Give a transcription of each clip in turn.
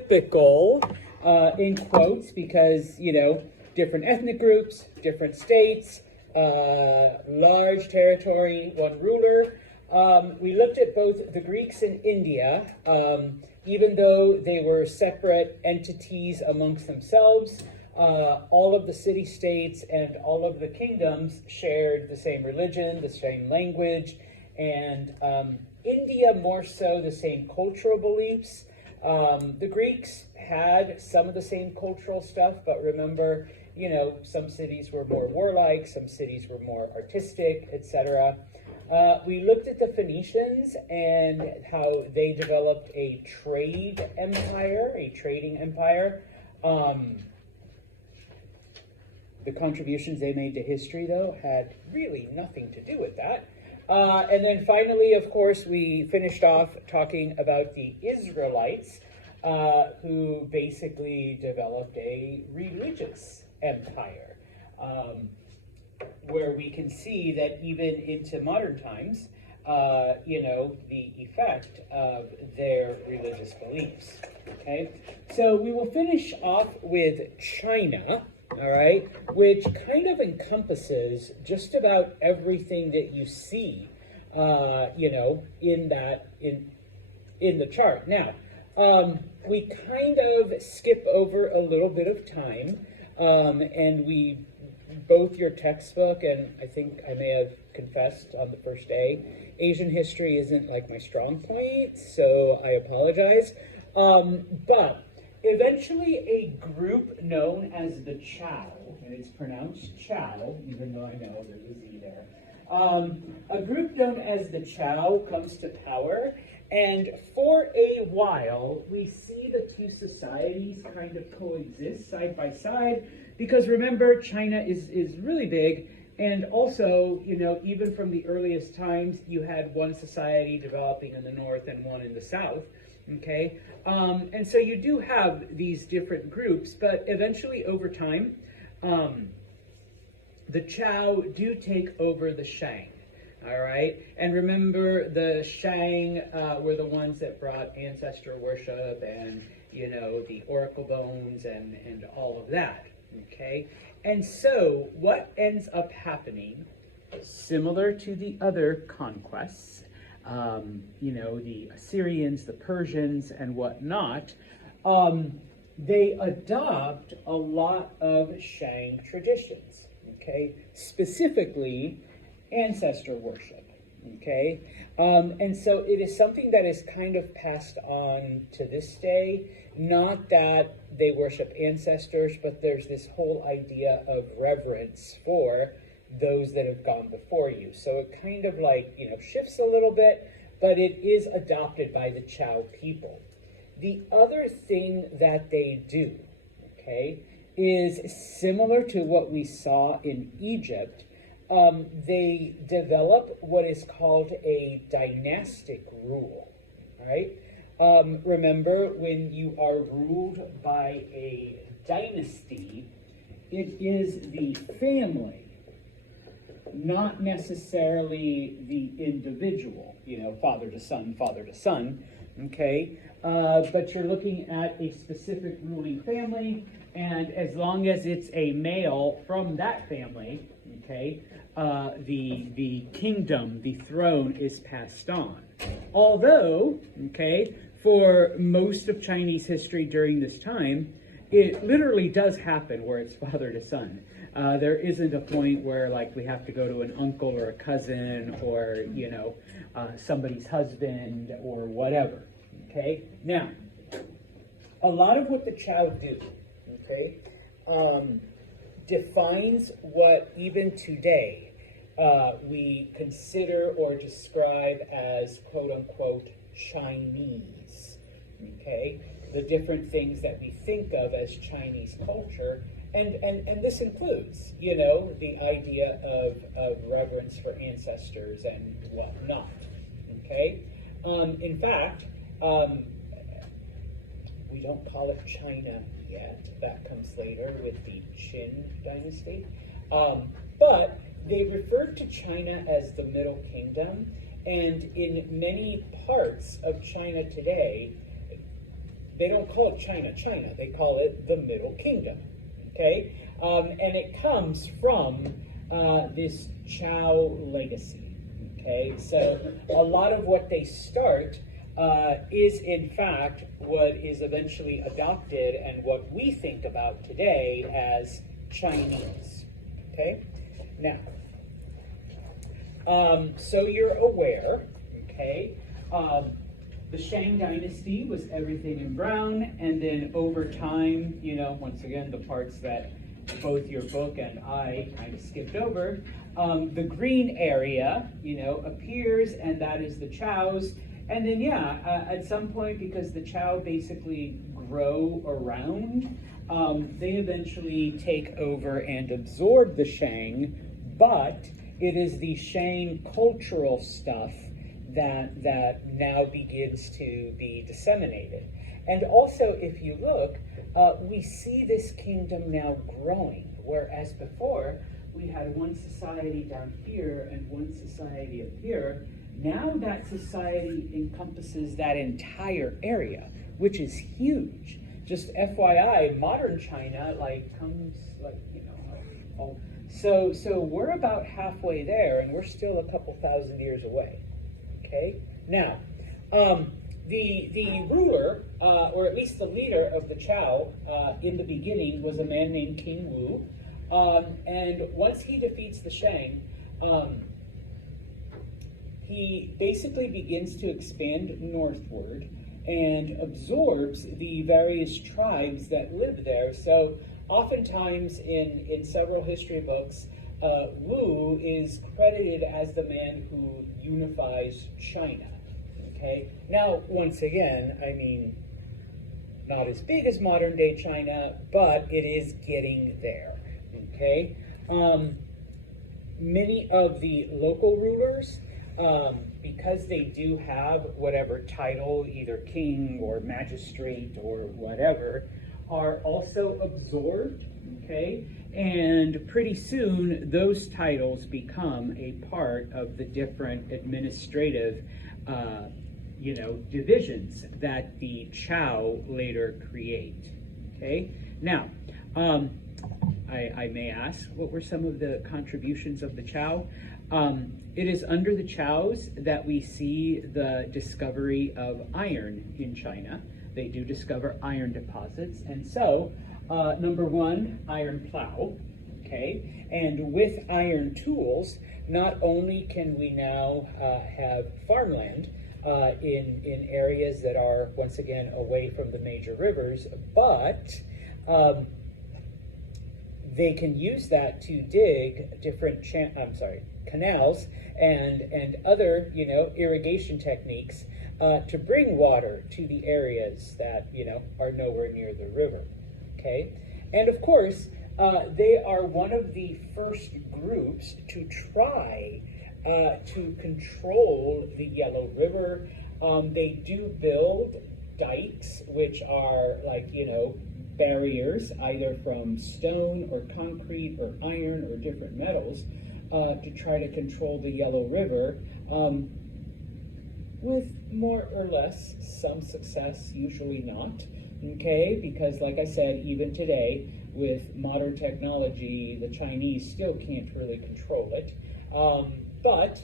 typical, in quotes, because, different ethnic groups, different states, large territory, one ruler. We looked at both the Greeks and India, even though they were separate entities amongst themselves. All of the city-states and all of the kingdoms shared the same religion, the same language, and India more so the same cultural beliefs. The Greeks had some of the same cultural stuff, but remember, some cities were more warlike, some cities were more artistic, etc. We looked at the Phoenicians and how they developed a trading empire. The contributions they made to history, though, had really nothing to do with that. And then finally, of course, we finished off talking about the Israelites, who basically developed a religious empire, where we can see that even into modern times, the effect of their religious beliefs. Okay, so we will finish off with China. All right, which kind of encompasses just about everything that you see, in the chart. Now, we kind of skip over a little bit of time, and both your textbook, and I think I may have confessed on the first day, Asian history isn't like my strong point, so I apologize. But eventually a group known as the Chow, and it's pronounced Chow, even though I know there's a Z there. A group known as the Chow comes to power, and for a while we see the two societies kind of coexist side by side, because remember, China is really big, and also, even from the earliest times, you had one society developing in the north and one in the south. Okay, and so you do have these different groups, but eventually over time, the Chow do take over the Shang, all right? And remember, the Shang were the ones that brought ancestor worship and, the oracle bones and all of that, okay? And so what ends up happening, similar to the other conquests, the Assyrians, the Persians, and whatnot, they adopt a lot of Shang traditions, okay? Specifically, ancestor worship, okay? And so it is something that is kind of passed on to this day. Not that they worship ancestors, but there's this whole idea of reverence for those that have gone before you. So it kind of shifts a little bit, but it is adopted by the Chow people. The other thing that they do, okay, is similar to what we saw in Egypt. They develop what is called a dynastic rule, right? Remember, when you are ruled by a dynasty, it is the family, not necessarily the individual, father to son, okay? But you're looking at a specific ruling family, and as long as it's a male from that family, okay, the kingdom, the throne is passed on. Although, okay, for most of Chinese history during this time, it literally does happen where it's father to son. There isn't a point where we have to go to an uncle or a cousin or, somebody's husband or whatever, okay? Now, a lot of what the Chow do, okay, defines what even today we consider or describe as quote-unquote Chinese, okay? The different things that we think of as Chinese culture. And this includes, the idea of reverence for ancestors and whatnot, okay? In fact, we don't call it China yet. That comes later with the Qin dynasty. But they referred to China as the Middle Kingdom, and in many parts of China today, they don't call it China, China. They call it the Middle Kingdom, okay? And it comes from this Chao legacy, okay? So a lot of what they start is in fact what is eventually adopted and what we think about today as Chinese, okay? Now, so you're aware, okay, the Shang Dynasty was everything in brown, and then over time, you know, once again, the parts that both your book and I kind of skipped over, the green area, you know, appears, and that is the Chaos. And then, yeah, at some point, because the Chao basically grow around, they eventually take over and absorb the Shang, but it is the Shang cultural stuff that now begins to be disseminated. And also, if you look, we see this kingdom now growing, whereas before we had one society down here and one society up here. Now that society encompasses that entire area, which is huge. Just FYI, modern China comes so we're about halfway there, and we're still a couple thousand years away. Okay, now, the ruler, or at least the leader of the Chao in the beginning was a man named King Wu, and once he defeats the Shang, he basically begins to expand northward and absorbs the various tribes that live there. So oftentimes in several history books, Wu is credited as the man who unifies China, okay? Now, once again, I mean, not as big as modern day China, but it is getting there, okay? Many of the local rulers, because they do have whatever title, either king or magistrate or whatever, are also absorbed, okay? And pretty soon, those titles become a part of the different administrative, divisions that the Chao later create, okay? Now, I may ask, what were some of the contributions of the Chao? It is under the Chaos that we see the discovery of iron in China. They do discover iron deposits, and so number one, iron plow, okay? And with iron tools, not only can we now have farmland in areas that are, once again, away from the major rivers, but they can use that to dig different canals and other, irrigation techniques to bring water to the areas that, are nowhere near the river, okay? And of course, they are one of the first groups to try to control the Yellow River. They do build dikes, which are barriers, either from stone or concrete or iron or different metals, to try to control the Yellow River, with more or less some success, usually not, okay? Because like I said, even today, with modern technology, the Chinese still can't really control it. But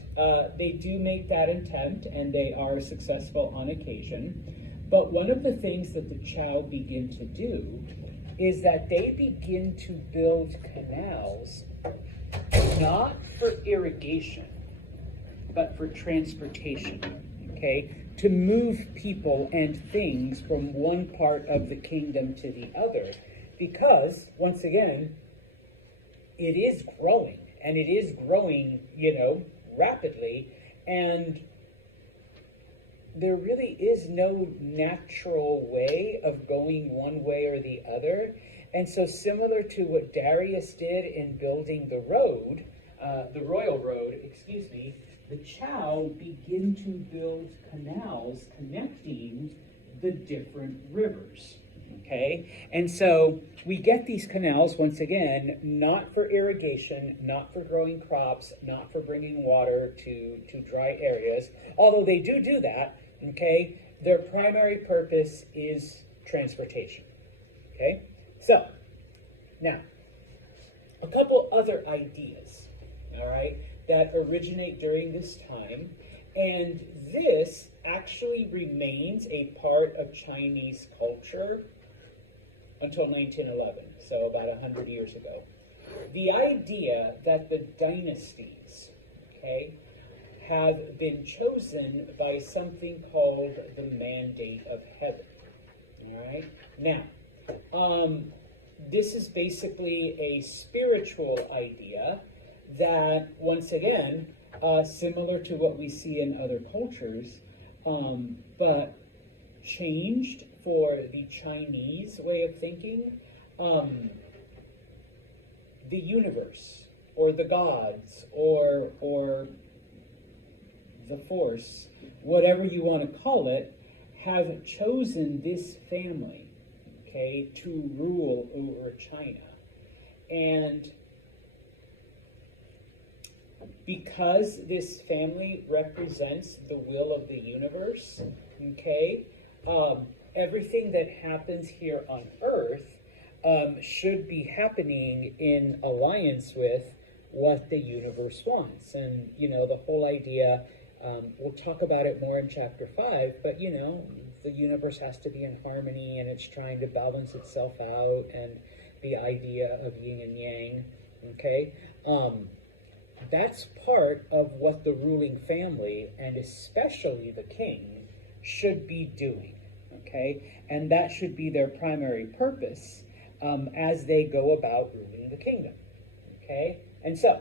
they do make that attempt, and they are successful on occasion. But one of the things that the Chao begin to do is that they begin to build canals not for irrigation, but for transportation, okay? To move people and things from one part of the kingdom to the other. Because, once again, it is growing, and it is growing, rapidly, and there really is no natural way of going one way or the other. And so similar to what Darius did in building the road, the Royal Road, the Chao begin to build canals connecting the different rivers, okay? And so we get these canals, once again, not for irrigation, not for growing crops, not for bringing water to dry areas, although they do that, okay? Their primary purpose is transportation. Okay? So, now, a couple other ideas, all right, that originate during this time, and this actually remains a part of Chinese culture until 1911, so about 100 years ago. The idea that the dynasties, okay, have been chosen by something called the mandate of heaven. All right? Now, this is basically a spiritual idea that, once again, similar to what we see in other cultures, but changed for the Chinese way of thinking. The universe, or the gods, or the force, whatever you want to call it, have chosen this family, okay, to rule over China. And because this family represents the will of the universe, okay, everything that happens here on Earth should be happening in alliance with what the universe wants. And, you know, the whole idea, we'll talk about it more in chapter 5, but, you know, the universe has to be in harmony, and it's trying to balance itself out, and the idea of yin and yang, okay? That's part of what the ruling family, and especially the king, should be doing, okay? And that should be their primary purpose as they go about ruling the kingdom, okay? And so,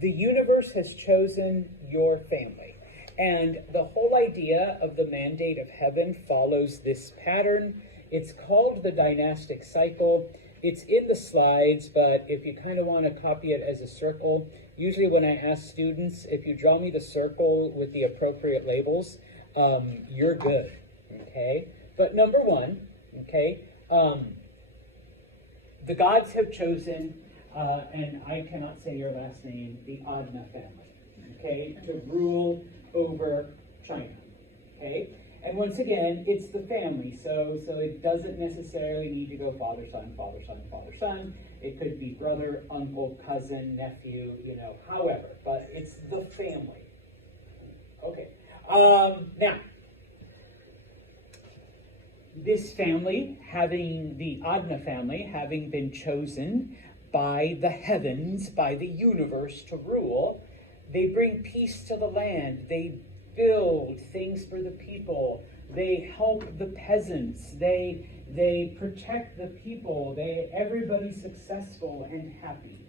the universe has chosen your family. And the whole idea of the mandate of heaven follows this pattern. It's called the dynastic cycle. It's in the slides, but if you kind of want to copy it as a circle, usually when I ask students, if you draw me the circle with the appropriate labels, you're good, okay? But number one, okay, the gods have chosen, and I cannot say your last name, the Adna family, okay, to rule over China, okay? And once again, it's the family, so it doesn't necessarily need to go father, son, father, son, father, son. It could be brother, uncle, cousin, nephew, you know, however, but it's the family. Okay, now, this family, the Adna family, having been chosen by the heavens, by the universe to rule, they bring peace to the land. They build things for the people. They help the peasants. They protect the people. Everybody's successful and happy.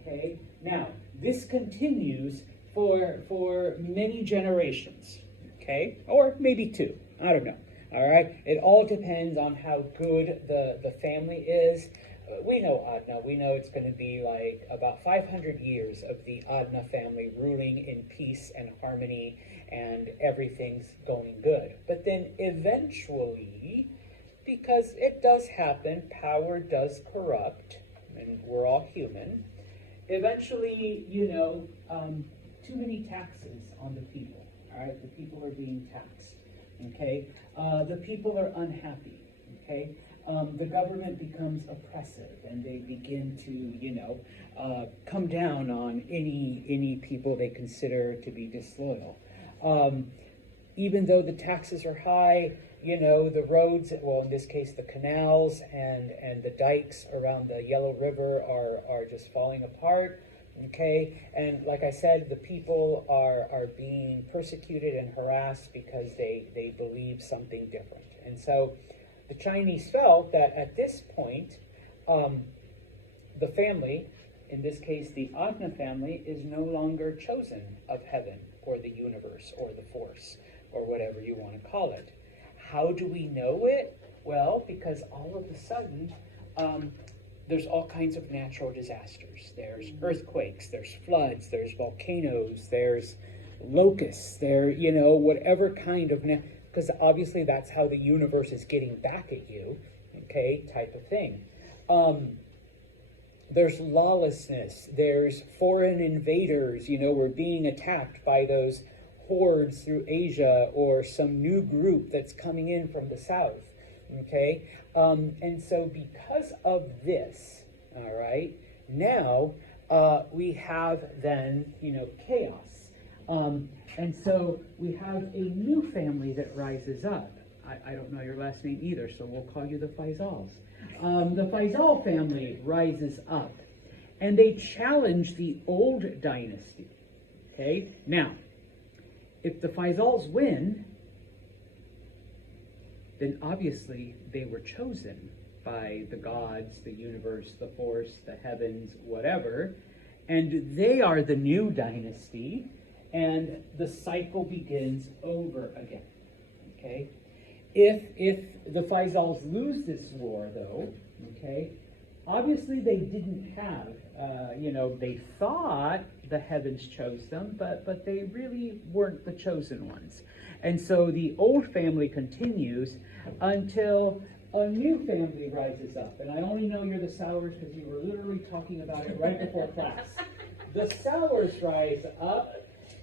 Okay? Now, this continues for many generations. Okay? Or maybe two. I don't know. All right? It all depends on how good the family is. We know Adna. We know it's going to be like about 500 years of the Adna family ruling in peace and harmony, and everything's going good. But then eventually, because it does happen, power does corrupt, and we're all human, eventually, you know, too many taxes on the people. All right? The people are being taxed. Okay? The people are unhappy. Okay? The government becomes oppressive, and they begin to, you know, come down on any people they consider to be disloyal. Even though the taxes are high, you know, the roads, well, in this case, the canals and the dikes around the Yellow River are just falling apart. Okay, and like I said, the people are being persecuted and harassed because they believe something different. And so the Chinese felt that at this point, the family, in this case the Adna family, is no longer chosen of heaven or the universe or the force or whatever you want to call it. How do we know it? Well, because all of a sudden, there's all kinds of natural disasters. There's earthquakes, there's floods, there's volcanoes, there's locusts, you know, whatever kind of, because obviously that's how the universe is getting back at you, okay, type of thing. There's lawlessness, there's foreign invaders, you know, we're being attacked by those hordes through Asia or some new group that's coming in from the south, Okay, and so because of this, all right, now we have then, chaos. And so we have a new family that rises up. I don't know your last name either, so we'll call you the Faisals. The Faisal family rises up, and they challenge the old dynasty. Okay, now, if the Faisals win, then obviously they were chosen by the gods, the universe, the force, the heavens, whatever, and they are the new dynasty, and the cycle begins over again. Okay? If the Faisals lose this war, though, okay, obviously they didn't have, they thought the heavens chose them, but they really weren't the chosen ones. And so the old family continues until a new family rises up. And I only know you're the Sowers because you were literally talking about it right before class. The Sowers rise up,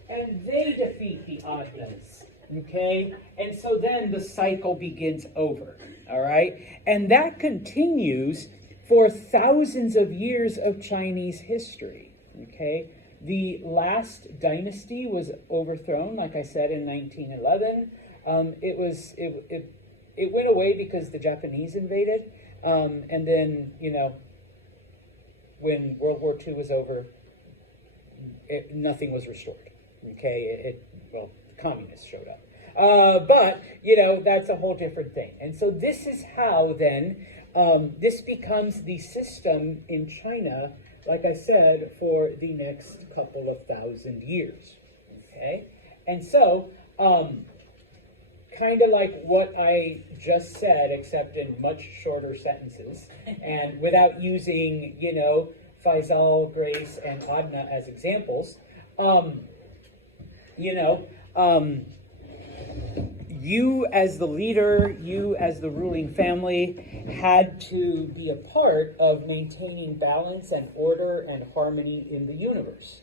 and they defeat the Adnas. Okay? And so then the cycle begins over. All right? And that continues for thousands of years of Chinese history. Okay? The last dynasty was overthrown, like I said, in 1911. It went away because the Japanese invaded. And then, when World War II was over, nothing was restored. Okay? The communists showed up. But, that's a whole different thing. And so this is how then this becomes the system in China, like I said, for the next couple of thousand years. Okay? And so, kind of like what I just said, except in much shorter sentences, and without using, Faisal, Grace, and Adna as examples, you as the leader, you as the ruling family, had to be a part of maintaining balance and order and harmony in the universe.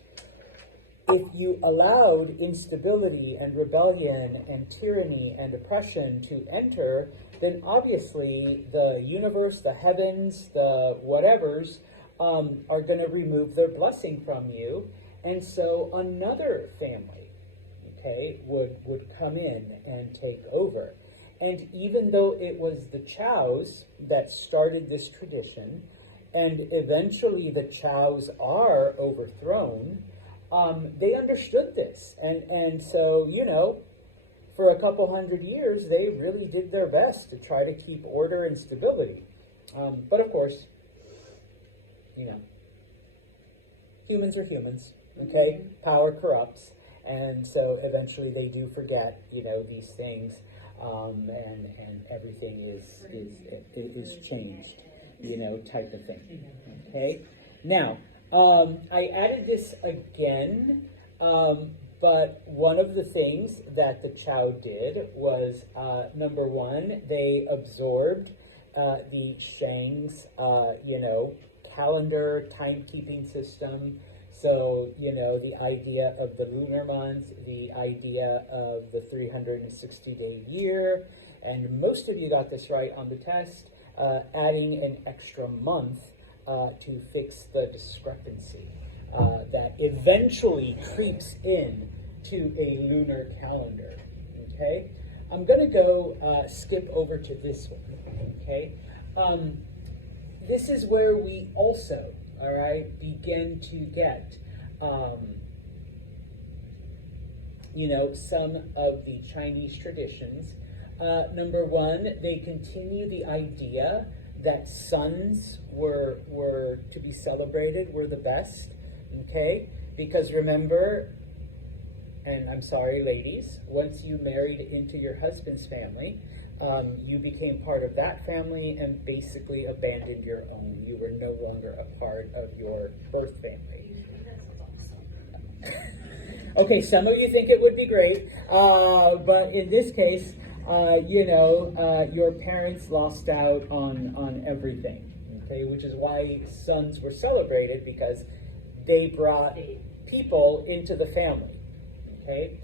If you allowed instability and rebellion and tyranny and oppression to enter, then obviously the universe, the heavens, the whatevers, are going to remove their blessing from you. And so another family, okay, would come in and take over. And even though it was the Chows that started this tradition, and eventually the Chows are overthrown, they understood this. And so, for a couple hundred years, they really did their best to try to keep order and stability. But of course, humans are humans, okay? Power corrupts. And so eventually they do forget, these things, and everything is changed, type of thing. Okay? Now, I added this again, but one of the things that the Chow did was, number one, they absorbed the Shang's, calendar timekeeping system. So, the idea of the lunar month, the idea of the 360-day year, and most of you got this right on the test, adding an extra month to fix the discrepancy that eventually creeps in to a lunar calendar, okay? I'm going to go skip over to this one, okay? This is where we also, all right, begin to get, some of the Chinese traditions. Number one, they continue the idea that sons were to be celebrated, were the best, okay? Because remember, and I'm sorry, ladies, once you married into your husband's family, you became part of that family and basically abandoned your own. You were no longer a part of your birth family. Okay, some of you think it would be great, but in this case, your parents lost out on everything, okay, which is why sons were celebrated, because they brought people into the family, okay.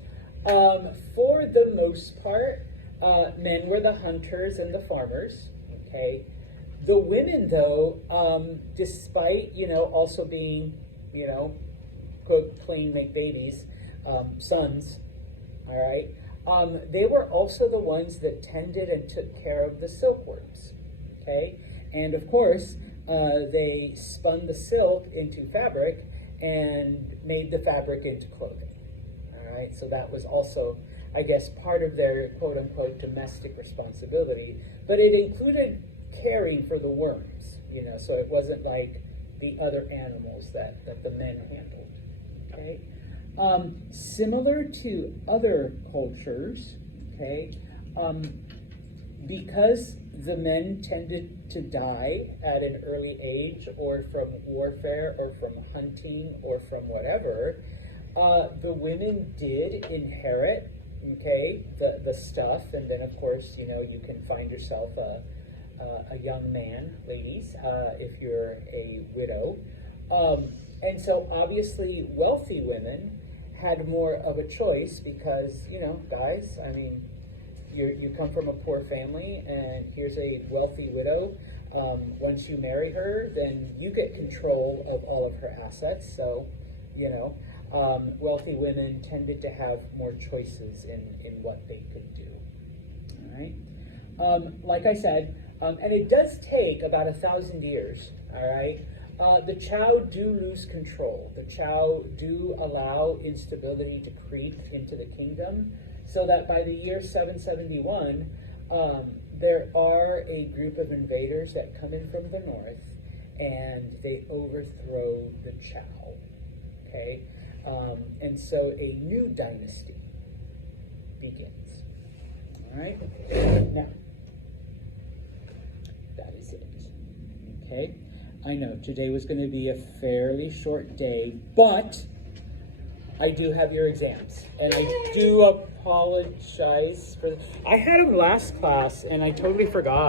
For the most part, Men were the hunters and the farmers, okay? The women, though, despite, also being, cook, clean, make babies, sons, all right? They were also the ones that tended and took care of the silkworms, okay? And of course, they spun the silk into fabric and made the fabric into clothing, all right? So that was also, I guess, part of their quote-unquote domestic responsibility, but it included caring for the worms, so it wasn't like the other animals that the men handled, okay? Similar to other cultures, okay, because the men tended to die at an early age or from warfare or from hunting or from whatever, the women did inherit, okay, the stuff, and then of course, you can find yourself a young man, ladies, if you're a widow. And so obviously wealthy women had more of a choice because, guys, I mean, you come from a poor family and here's a wealthy widow. Once you marry her, then you get control of all of her assets. So, wealthy women tended to have more choices in what they could do. All right. Like I said, and it does take about 1,000 years, all right? The Chow do lose control. The Chow do allow instability to creep into the kingdom, so that by the year 771, there are a group of invaders that come in from the north, and they overthrow the Chow, okay? And so a new dynasty begins, all right? Now, that is it, okay? I know today was going to be a fairly short day, but I do have your exams, and I do apologize for. I had them last class, and I totally forgot.